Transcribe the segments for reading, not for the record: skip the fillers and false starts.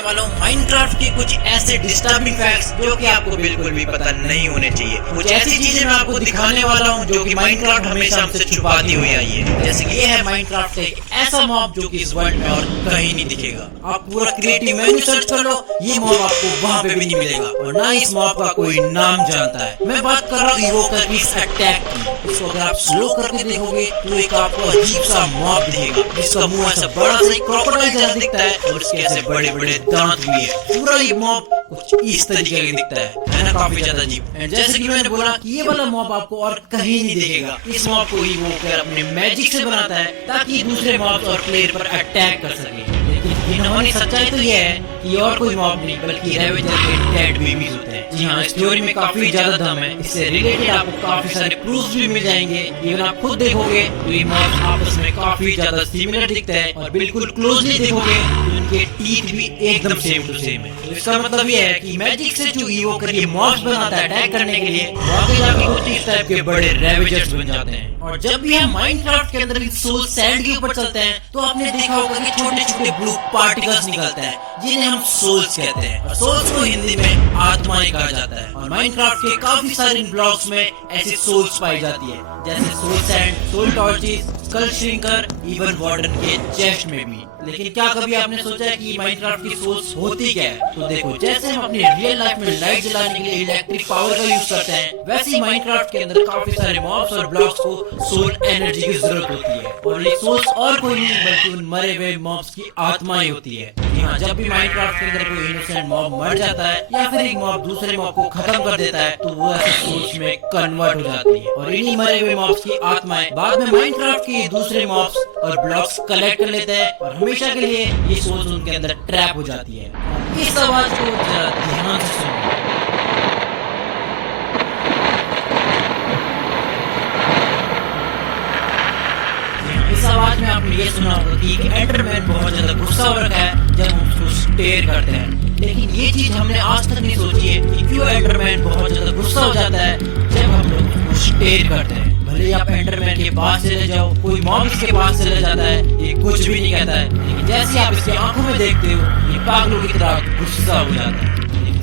वालों माइनक्राफ्ट के कुछ ऐसे डिस्टर्बिंग फैक्ट्स जो कि आपको बिल्कुल भी पता नहीं होने चाहिए। कुछ ऐसी चीजें मैं आपको दिखाने वाला हूं जो कि माइनक्राफ्ट हमेशा हमसे छुपाती हुई आई है। जैसे कि ये है माइनक्राफ्ट एक ऐसा मॉब जो कि इस वर्ल्ड में और कहीं नहीं दिखेगा। आप पूरा क्रिएटिव मेन्यू सर्च कर लो, ये मॉब आपको वहाँ पे भी नहीं मिलेगा और ना इस मॉब का कोई नाम जानता है। मैं बात कर रहा हूँ इवोकर की इस अटैक की। इसको अगर आप स्लो करके देखोगे तो एक आपको अजीब सा मॉब दिखेगा जिसका मुंह ऐसा बड़ा सा क्रोकोडाइल जैसा दिखता है और उसके ऐसे बड़े बड़े दांत भी है। पूरा ये मॉब कुछ इस तरीके का दिखता है ना, काफी ज्यादा अजीब। एंड जैसे कि मैंने बोला कि ये वाला मॉब आपको और कहीं नहीं दिखेगा। इस मॉब को ही वो अपने मैजिक से बनाता है ताकि दूसरे मॉब्स और प्लेयर पर अटैक कर सके। लेकिन इन्होंने सच्चाई तो ये है कि और कोई मॉब नहीं बल्कि रेवेंजर के डेड बेबीज होते हैं। जी हाँ, इस थ्योरी में काफी ज्यादा दम है। इससे रिलेटेड आपको काफी सारे प्रूफ भी मिल जाएंगे। इवन आप खुद देखोगे तो ये मॉब्स आपस में काफी ज्यादा सिमिलर दिखते हैं और बिल्कुल क्लोजली देखोगे तो इनके टीथ भी एकदम सेम टू सेम है। तो इसका मतलब ये है कि मैजिक से जो इवोकर ये मॉब्स बनाता है अटैक करने के लिए, वाकई जाके कुछ इस टाइप के बड़े रेवेंजर्स बन जाते हैं। और जब भी हम माइनक्राफ्ट के अंदर सोल सैंड के ऊपर चलते हैं तो आपने देखा होगा कि छोटे छोटे ब्लू पार्टिकल्स निकलते हैं जिन्हें हम सोल्स कहते हैं। और सोल्स को हिंदी में आत्माएं कहा जाता है। और माइनक्राफ्ट के काफी सारे ब्लॉक्स में ऐसे सोल्स पाई जाती है, जैसे soul sand, soul torches, skull shrinker, even warden के चेस्ट में भी। लेकिन क्या कभी आपने सोचा है कि माइनक्राफ्ट की सोल्स होती क्या है? तो देखो, जैसे हम अपनी रियल लाइफ में लाइट जलाने के लिए इलेक्ट्रिक पावर का यूज करते हैं, वैसे ही माइनक्राफ्ट के अंदर काफी सारे मॉब्स और ब्लॉक्स को सोल एनर्जी की जरूरत होती है। और ये सोल्स और कोई नहीं बल्कि उन मरे हुए मॉब्स की आत्माएं होती है। हाँ, जब भी माइनक्राफ्ट के अंदर कोई इनोसेंट मॉब मर जाता है या फिर एक मॉब दूसरे मॉब को खत्म कर देता है तो वो ऐसे सोल्स में कन्वर्ट हो जाती है और इन्हीं मरे हुए मॉब्स की आत्माएं बाद में माइनक्राफ्ट के दूसरे मॉब्स और ब्लॉक्स कलेक्ट कर लेते हैं और हमेशा के लिए ये सोल्स उनके अंदर ट्रैप हो जाती है। इस आवाज को जरा ध्यान से सुनो। इस आवाज में आपने ये सुना होगा कि एंडरमैन बहुत ज्यादा गुस्सा हो रखा है जब हम उसको स्टेयर करते हैं। लेकिन ये चीज हमने आज तक नहीं सोची है कि क्यों एंडरमैन बहुत ज्यादा गुस्सा हो जाता है जब हम लोग उसको स्टेयर करते हैं। भले ही आप एंडरमैन के पास चले जाओ, कोई मॉब इसके पास चले जाता है, ये कुछ भी नहीं कहता है, लेकिन जैसे आप इसकी आंखों में देखते हो ये पागलों की तरह गुस्सा हो जाता है।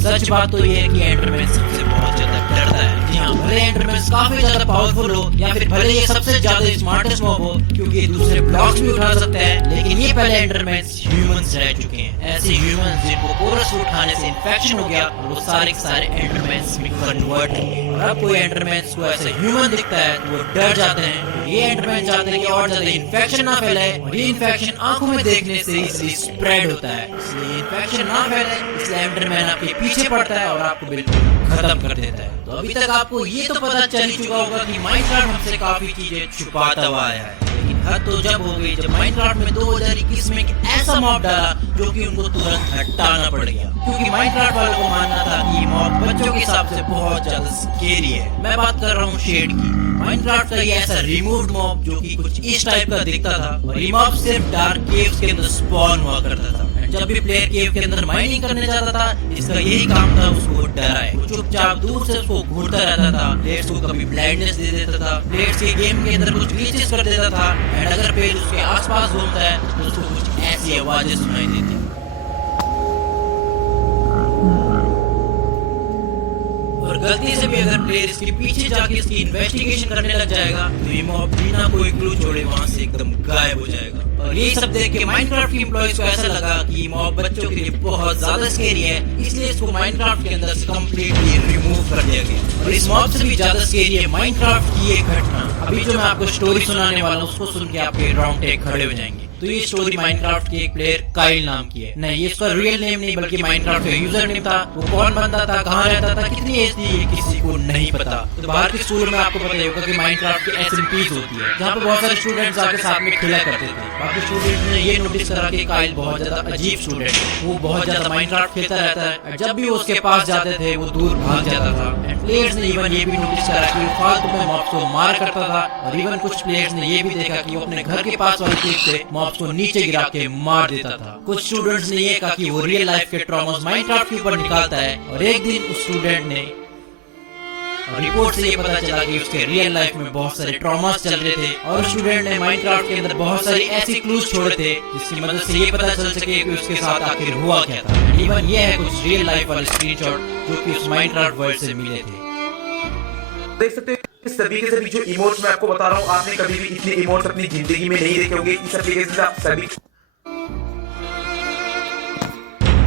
सच बात तो ये है कि एंडरमैन सबसे बहुत ज्यादा डरता है। जी हाँ, भले एंडरमैन काफी ज्यादा पावरफुल हो या फिर भले ये सबसे ज्यादा स्मार्टेस्ट मॉब हो क्योंकि ये दूसरे ब्लॉक्स भी उठा सकते हैं, लेकिन ये पहले एंडरमैन ह्यूमंस रह चुके हैं। ऐसे ह्यूमंस जिनको कोरस उठाने से इन्फेक्शन हो गया और वो सारे के सारे एंडरमैन में कन्वर्ट हो गए। और अब कोई एंडरमैन को ऐसे ह्यूमन दिखता है तो वो डर जाते हैं। ये एंडरमैन चाहते हैं कि और ज्यादा इन्फेक्शन ना फैले और ये इन्फेक्शन आंखों में देखने से इसलिए स्प्रेड होता है। इसलिए इन्फेक्शन ना फैले इसलिए एंडरमैन आपके पीछे पड़ता है और आपको बिल्कुल खत्म कर देता है। तो अभी तक आपको ये तो पता चल ही चुका होगा कि माइनक्राफ्ट हमसे काफी चीजें छुपाता हुआ आया है। लेकिन हद तो जब हो गई जब माइनक्राफ्ट में 2021 में एक ऐसा मॉब डाला जो कि उनको तुरंत हटाना पड़ गया, क्योंकि माइनक्राफ्ट वालों को मानना था कि मॉब बच्चों के हिसाब से बहुत ज्यादा स्केरी है। मैं बात कर रहा हूँ शेड की। माइनक्राफ्ट का ये ऐसा रिमूव्ड मॉब जो कि कुछ इस टाइप का दिखता था और ये मॉब सिर्फ डार्क केव्स के अंदर स्पॉन हुआ करता था। जब भी प्लेयर केव के अंदर माइनिंग करने जाता था इसका यही काम था उसको डराए। वो चुपचाप दूर से उसको घूरता रहता था, प्लेयर्स को कभी ब्लाइंडनेस दे देता था, प्लेयर्स के गेम के अंदर कुछ ग्लिचेस कर देता था एंड अगर प्लेयर उसके आसपास घूमता है तो उसको कुछ ऐसी आवाजें सुनाई देती। और गलती से भी अगर प्लेयर इसके पीछे जाके इसकी इन्वेस्टिगेशन करने लग जाएगा तो ये मॉब बिना कोई क्लू छोड़े वहां से एकदम गायब हो जाएगा। और ये सब देख के माइनक्राफ्ट की एम्प्लॉइज को ऐसा लगा कि मॉब बच्चों के लिए बहुत ज्यादा स्केरी है, इसलिए इसको माइनक्राफ्ट के अंदर से कंप्लीटली रिमूव कर दिया गया। और इस मॉब से भी ज्यादा स्केरी है माइनक्राफ्ट की एक घटना। अभी जो मैं आपको स्टोरी सुनाने वाला हूँ उसको सुन के आपके रोंगटे खड़े हो जाएंगे। तो ये स्टोरी माइनक्राफ्ट के एक प्लेयर काइल नाम की है। नहीं, ये इसका रियल नेम नहीं बल्कि माइनक्राफ्ट का यूजर नेम था। वो कौन बंदा था, कहाँ रहता था, कितनी एज थी, ये किसी को नहीं पता। तो बाहर के स्कूल में आपको पता ही होगा कि माइनक्राफ्ट की एसएमपीज होती है जहाँ पे बहुत सारे स्टूडेंट्स आके साथ में खेला करते थे। बाकी स्टूडेंट्स ने ये नोटिस करा कि काइल बहुत ज्यादा अजीब स्टूडेंट है, वो बहुत ज्यादा माइनक्राफ्ट खेलता रहता है। जब भी वो उसके पास जाते थे वो दूर भाग जाता था। प्लेयर्स ने इवन ये भी नोटिस करा कि वो फालतू में मॉब्स को मार करता था और इवन कुछ प्लेयर्स ने ये भी देखा कि वो अपने घर के पास वाले क्लिक से मॉब्स को नीचे गिरा के मार देता था। कुछ स्टूडेंट्स ने ये कहा कि वो रियल लाइफ के ट्रॉमास माइनक्राफ्ट के ऊपर निकालता है और एक दिन उस स्टूडेंट ने और रिपोर्ट से ये पता चला कि उसके रियल लाइफ में बहुत सारे ट्रॉमास चल रहे थे और स्टूडेंट ने माइनक्राफ्ट के अंदर बहुत सारी ऐसी क्लूज छोड़े थे जिसकी मदद से ये पता चल सके कि उसके साथ आखिर हुआ क्या था। इवन ये है कुछ रियल लाइफ वाले स्क्रीनशॉट जो कि उस माइनक्राफ्ट वर्ल्ड से मिले थे। देख सकते हैं इस तरीके से भी जो इमोट्स मैं आपको बता रहा हूँ, आपने कभी भी इतने इमोट्स अपनी जिंदगी में नहीं देखे होंगे। इस एप्लीकेशन से आप सभी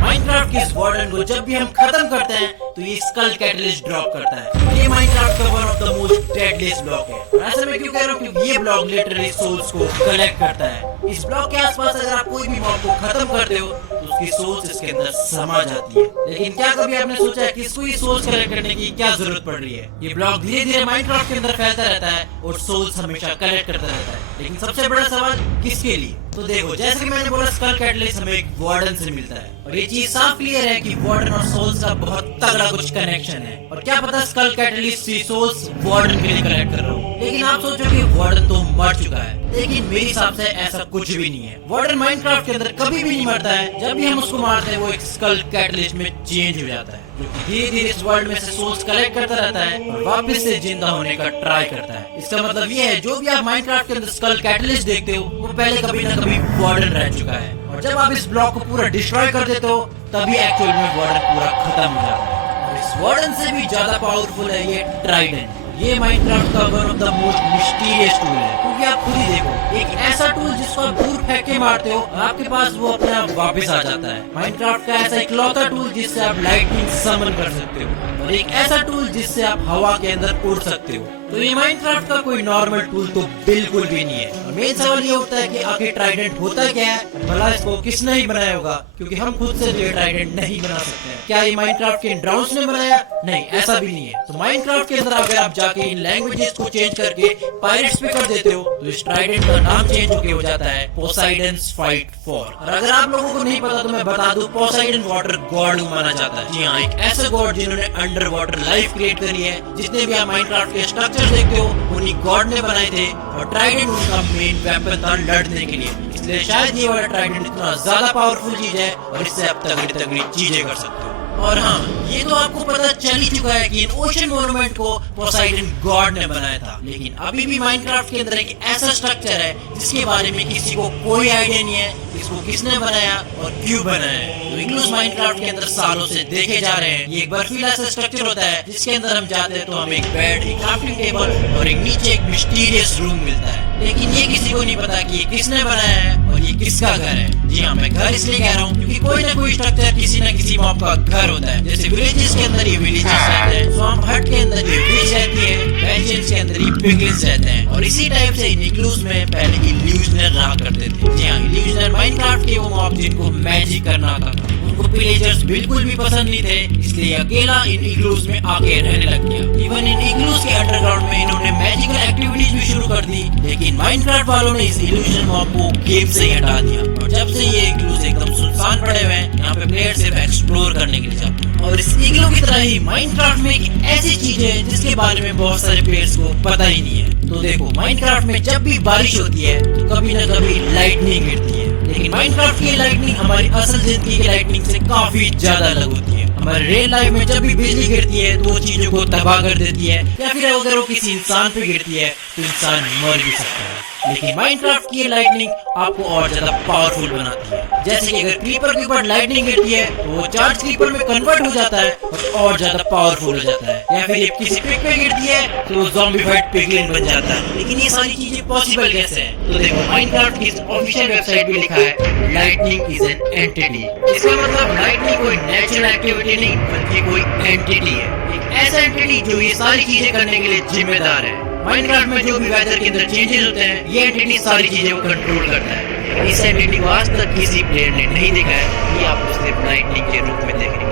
माइनक्राफ्ट के इस वार्डन को जब भी हम खत्म करते हैं तो ये स्कल कैटलिस्ट ड्रॉप करता है। ये माइनक्राफ्ट का one of the most deadliest block है। और ऐसा मैं क्यों कह रहा हूँ, क्योंकि ये ब्लॉक लिटरली सोल्स को कलेक्ट करता है। इस ब्लॉक के आसपास अगर आप कोई भी मॉब को खत्म करते हो तो उसकी सोल्स इसके अंदर समा जाती है। लेकिन क्या कभी आपने सोचा है कि इसको ये सोल्स कलेक्ट करने की क्या जरूरत पड़ रही है? ये ब्लॉक धीरे धीरे माइनक्राफ्ट के अंदर फैलता रहता है और सोल्स हमेशा कलेक्ट करता रहता है। लेकिन सबसे बड़ा सवाल किसके लिए? तो देखो, जैसे कि मैंने बोला, स्कल कैटलिस्ट हमें एक वार्डन से मिलता है और ये चीज साफ क्लियर है कि वार्डन और सोल्स का बहुत तगड़ा कुछ कनेक्शन है। और क्या पता स्कल कैटलिस्ट से सोल्स वार्डन के लिए कलेक्ट कर रहा हूँ। लेकिन आप सोचो कि वार्डन तो मर चुका है, लेकिन मेरे हिसाब से ऐसा कुछ भी नहीं है। वार्डन माइनक्राफ्ट के अंदर कभी भी नहीं मरता है। जब भी हम उसको मारते हैं वो एक स्कल कैटलिस्ट में चेंज हो जाता है, जो कि धीरे धीरे इस वर्ल्ड में से सोल्स कलेक्ट करता रहता है और वापस से जिंदा होने का ट्राई करता है। इसका मतलब ये है, जो भी आप माइनक्राफ्ट के अंदर स्कल कैटलिस्ट देखते हो वो पहले कभी ना कभी वार्डन रह चुका है। और जब आप इस ब्लॉक को पूरा डिस्ट्रॉय कर देते हो तभी एक्चुअल में वार्डन पूरा खत्म हो जाता है। और इस वार्डन से भी ज्यादा पावरफुल है ये ट्राइडेंट। ये माइनक्राफ्ट का one of the most mysterious tool है, क्योंकि आप खुद ही देखो, एक ऐसा टूल जिसको आप दूर फेंक के मारते हो आपके पास वो अपने आप वापस आ जाता है। माइनक्राफ्ट का ऐसा इकलौता टूल जिससे आप लाइटनिंग समन कर सकते हो और एक ऐसा टूल जिससे आप हवा के अंदर उड़ सकते हो। तो ये माइनक्राफ्ट का कोई नॉर्मल टूल तो बिल्कुल भी नहीं है। और मेन सवाल ये उठता है कि आखिर ट्राइडेंट होता क्या है, भला इसको किसने ही बनाया होगा? क्योंकि हम खुद से ये ट्राइडेंट नहीं बना सकते हैं। क्या ये माइनक्राफ्ट के ड्राउन्स ने बनाया? नहीं, ऐसा भी नहीं है। तो माइनक्राफ्ट के अंदर अगर आप जाके इन लैंग्वेजेस को चेंज करके पायरेट्स पे कर देते हो तो इस ट्राइडेंट का नाम चेंज होके हो जाता है पोसाइडन्स फाइट फॉर। और अगर आप लोगों को नहीं पता तो मैं बता दूं, पोसाइडन वाटर गॉड माना जाता है। जी हाँ, एक ऐसा गॉड जिन्होंने अंडर वाटर लाइफ क्रिएट करी है। जितने भी आप माइनक्राफ्ट के स्ट्रक्चर देखते हो उन्हीं गॉड ने बनाए थे और ट्राइडेंट उनका मेन वेपन था लड़ने के लिए। इसलिए शायद ये वाला ट्राइडेंट इतना ज्यादा पावरफुल चीज है और इससे आप तगड़ी तगड़ी चीजें कर सकते हो। और हाँ, ये तो आपको पता चल ही चुका है कि इन ओशन मोन्यूमेंट को पोसाइडन गॉड ने बनाया था। लेकिन अभी भी माइनक्राफ्ट के अंदर एक ऐसा स्ट्रक्चर है जिसके बारे में किसी को कोई आइडिया नहीं है इसको किसने बनाया और क्यों बनाया है। तो इग्लूस माइनक्राफ्ट के अंदर सालों से देखे जा रहे हैं। ये एक बर्फीला सा स्ट्रक्चर होता है जिसके अंदर हम जाते हैं तो हमें एक बेड, एक क्राफ्टिंग टेबल और एक नीचे एक मिस्टीरियस रूम मिलता है। लेकिन ये किसी को नहीं पता कि ये किसने बनाया है और ये किसका घर है। जी हाँ, मैं घर इसलिए कह रहा हूँ क्योंकि कोई ना कोई स्ट्रक्चर किसी न किसी मॉब का घर होता है। जैसे विलेजेस के अंदर ये विलेजेस रहते हैं, स्वैम्प हट के अंदर ये विच रहती है, वेंजेंस के अंदर ये पिगलिन्स रहते हैं। और इसी टाइप से इग्लूस में पहले इल्यूजनर रहा करते थे। जी हाँ, इल्यूजनर माइनक्राफ्ट के वो मॉब जिनको मैजिक करना आता था। उनको विलेजर्स बिल्कुल भी पसंद नहीं थे, इसलिए अकेला इन इग्लूस में आके रहने लग गया। इवन इन इग्लूस के अंडरग्राउंड में इन्होंने मैजिकल एक्टिविटीज भी शुरू कर दी। लेकिन माइनक्राफ्ट वालों ने इस इल्यूजन मॉब को गेम से ही हटा दिया और जब से ये इग्लूस एकदम सुनसान पड़े हुए हैं, यहाँ पे प्लेयर सिर्फ एक्सप्लोर करने के लिए जाते हैं। और इस इग्लू की तरह ही माइनक्राफ्ट में एक ऐसी चीज है जिसके बारे में बहुत सारे प्लेयर्स को पता ही नहीं है। तो देखो, माइनक्राफ्ट में जब भी बारिश होती है तो कभी न कभी लाइटनिंग गिरती है। लेकिन माइनक्राफ्ट की लाइटनिंग हमारी असल जिंदगी की लाइटनिंग से काफी ज्यादा अलग होती है। हमारे रियल लाइफ में जब भी बिजली गिरती है तो वो चीजों को तबाह कर देती है, या फिर अगर वो किसी इंसान पे गिरती है तो इंसान मर भी सकता है। लेकिन माइनक्राफ्ट की लाइटनिंग आपको और ज्यादा पावरफुल बनाती है। जैसे कि अगर क्रीपर के ऊपर लाइटनिंग गिरती है तो वो चार्ज क्रीपर में कन्वर्ट हो जाता है और ज्यादा पावरफुल हो जाता है। या फिर ये किसी पिग पे गिरती है तो वो ज़ॉम्बीफाइड पिगलिन बन जाता है। लेकिन ये सारी चीजें पॉसिबल कैसे है? तो देखो, माइनक्राफ्ट की ऑफिशियल वेबसाइट पे लिखा है लाइटनिंग इज एन एंटिटी। इसका मतलब लाइटनिंग कोई नेचुरल एक्टिविटी नहीं बल्कि कोई एंटिटी है, एक ऐसा एंटिटी जो ये सारी चीजें करने के लिए जिम्मेदार है। माइनक्राफ्ट में जो भी वेदर के अंदर चेंजेस होते हैं ये एंटिटी सारी चीजें को कंट्रोल करता है। इस एंटिटी को आज तक किसी प्लेयर ने नहीं देखा है, ये आपको सिर्फ लाइटनिंग के रूप में देखने के लिए।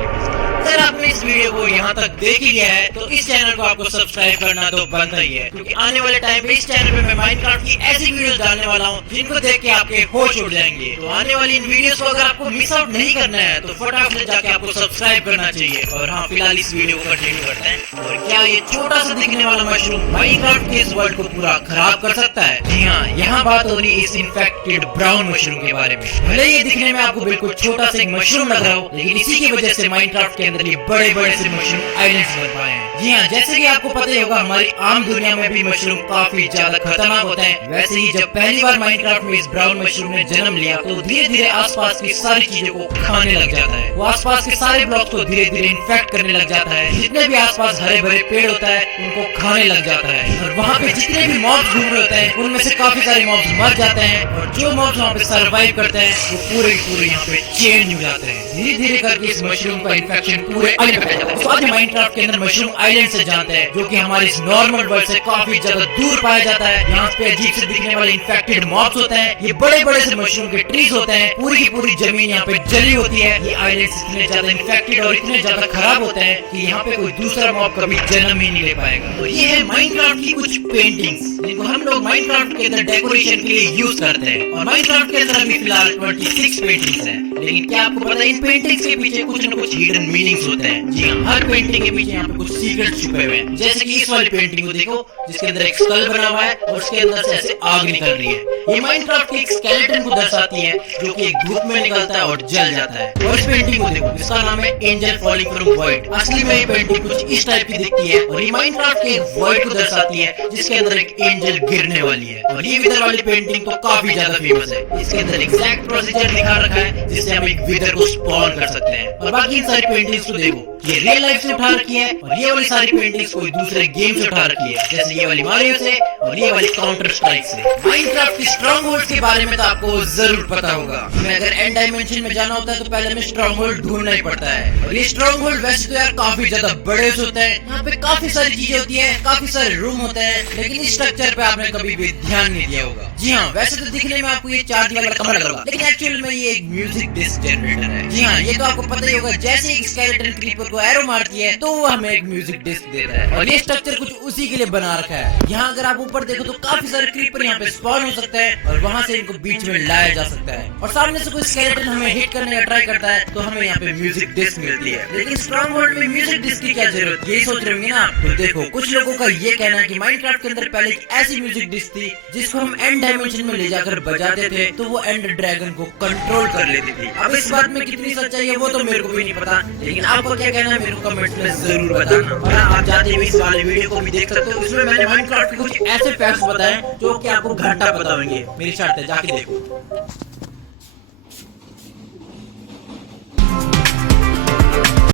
अगर आपने इस वीडियो को यहाँ तक देख लिया है तो इस चैनल को आपको सब्सक्राइब करना तो बनता ही है, क्योंकि आने वाले टाइम पे इस चैनल पे मैं माइनक्राफ्ट की ऐसी वीडियोस डालने वाला हूँ जिनको देख के आपके होश उड़ जाएंगे। तो आने वाली इन वीडियोस को अगर आपको मिस आउट नहीं करना है तो फटाफट से जाके आपको सब्सक्राइब करना चाहिए। और हाँ, फिलहाल इस वीडियो को कंटिन्यू करते हैं। और क्या ये छोटा सा दिखने वाला मशरूम माइनक्राफ्ट के इस वर्ल्ड को पूरा खराब कर सकता है? जी हाँ, यहाँ बात हो रही है इस इन्फेक्टेड ब्राउन मशरूम के बारे में। भले ये दिखने में आपको बिल्कुल छोटा सा एक मशरूम लग रहा हो, लेकिन इसी की वजह से माइनक्राफ्ट के अंदर ये बड़े बड़े से मशरूम आइलैंड्स बन पाए हैं। जी हाँ, जैसे कि आपको पता ही होगा हमारी आम दुनिया में भी मशरूम काफी ज्यादा खतरनाक होते हैं। वैसे ही जब पहली बार माइनक्राफ्ट में इस ब्राउन मशरूम ने जन्म लिया तो धीरे धीरे आसपास की सारी चीजों को खाने लग जाता है। वो आसपास के सारे ब्लॉक्स को धीरे धीरे इन्फेक्ट करने लग जाता है। जितने भी आसपास हरे भरे पेड़ होता है उनको खाने लग जाता है और वहाँ पे जितने भी मॉब्स घूम रहे होते हैं उनमें से काफी सारे मॉब्स मर जाते हैं और जो मॉब्स वहाँ पे सर्वाइव करते हैं वो पूरे यहाँ पे चेंज हो जाते हैं। धीरे धीरे करके इस मशरूम का इन्फेक्शन पूरे आइलैंड पे फैल जाता है। तो आज माइनक्राफ्ट के अंदर मशरूम आइलैंड से जानते हैं जो कि हमारे इस नॉर्मल वर्ल्ड से काफी ज्यादा दूर पाया जाता है। यहाँ पे अजीब से दिखने वाले इन्फेक्टेड मॉब्स होते हैं। ये बड़े बड़े से मशरूम के ट्रीज होते हैं। पूरी की पूरी जमीन यहाँ पे जली होती है। ये आइलैंड्स इतने ज्यादा इन्फेक्टेड और इतने ज्यादा खराब होते हैं कि यहाँ पे कोई दूसरा मॉब कभी जन्म ही नहीं ले पाएगा। तो ये है माइनक्राफ्ट की कुछ पेंटिंग्स जिनको हम लोग माइनक्राफ्ट के अंदर डेकोरेशन के लिए यूज करते हैं। और माइनक्राफ्ट के अंदर अभी फिलहाल 26 पेंटिंग्स हैं। लेकिन क्या आपको पता है इन पेंटिंग्स के पीछे कुछ न कुछ हिडन मीनिंग्स होते हैं। जी हाँ, हर पेंटिंग के पीछे यहाँ पे कुछ सीक्रेट छुपे हुए हैं। जैसे कि इस वाली पेंटिंग को देखो जिसके अंदर एक स्कल बना हुआ है और उसके अंदर से ऐसे आग निकल रही है। ये माइनक्राफ्ट के एक स्केलेटन को दर्शाती है जो कि एक धूप में निकलता है और जल जाता है। और इस पेंटिंग को देखो जिसका नाम है एंजल फॉलिंग फ्रॉम वॉइड। असली में ये पेंटिंग कुछ इस टाइप की दिखती है और ये माइनक्राफ्ट के एक वॉइड को दर्शाती है जिसके अंदर एक एंजल गिरने वाली है। और ये विदर वाली पेंटिंग तो काफी ज्यादा फेमस है। इसके अंदर एग्जैक्ट प्रोसीजर दिखा रखा है जिससे हम एक विदर को स्पॉन कर सकते हैं। और बाकी इन सारी पेंटिंग्स को देखो ये रियल लाइफ से उठा रखी है और ये वाली सारी पेंटिंग्स कोई दूसरे गेम से उठा रखी है जैसे ये वाली मारियो से और ये वाली काउंटर स्ट्राइक से। माइनक्राफ्ट की स्ट्रॉन्ग होल्ड के बारे में तो आपको जरूर पता होगा। हमें अगर एंड डायमेंशन में जाना होता है तो पहले हमें स्ट्रॉन्ग होल्ड ढूंढना ही पड़ता है। और ये स्ट्रॉन्ग होल्ड वैसे तो यार काफी ज्यादा बड़े होते हैं। यहाँ पे काफी सारी चीजें होती है, काफी सारे रूम होते हैं, लेकिन इस स्ट्रक्चर पे आपने कभी भी ध्यान नहीं दिया होगा। जी हाँ, वैसे तो दिखने में आपको ये 4D वाला कमरा लग रहा, लेकिन एक्चुअल में ये एक म्यूजिक डिस्क जनरेटर है। जी हाँ, ये तो आपको पता ही होगा। जैसे एक स्केलेटन क्रीपर को एरो मारती है तो वो हमें एक म्यूजिक डिस्क देता है और ये स्ट्रक्चर कुछ उसी के लिए बना रखा है। यहाँ अगर आप ऊपर देखो तो काफी सारे क्रीपर यहाँ पे स्पॉन हो सकते हैं और वहाँ से इनको बीच में लाया जा सकता है। और सामने से कोई स्केलेटन हमें हिट करने का ट्राई करता है तो हमें यहाँ पे म्यूजिक डिस्क मिलती है। लेकिन स्ट्रॉन्ग होल्ड में म्यूजिक डिस्क की क्या जरूरत, ये सोच रहे होंगे ना। तो देखो कुछ लोगों का ये कहना है कि माइनक्राफ्ट के अंदर पहले एक ऐसी म्यूजिक डिस्क थी जिसको हम एंड डायमेंशन में ले जाकर बजाते थे तो वो एंड ड्रैगन को कंट्रोल कर लेती थी। अब इस बात में कितनी सच्चाई है वो तो मेरे को भी नहीं पता, लेकिन आपको क्या कहना है मेरे को कमेंट्स में जरूर बताना। और आप जाते हुए इस वाले वीडियो को भी देख सकते हो। इसमें मैंने माइनक्राफ्ट के कुछ ऐसे फैक्ट्स बताए जो कि आपको घंटा पता होंगे। मेरी शर्त है जाके देखो।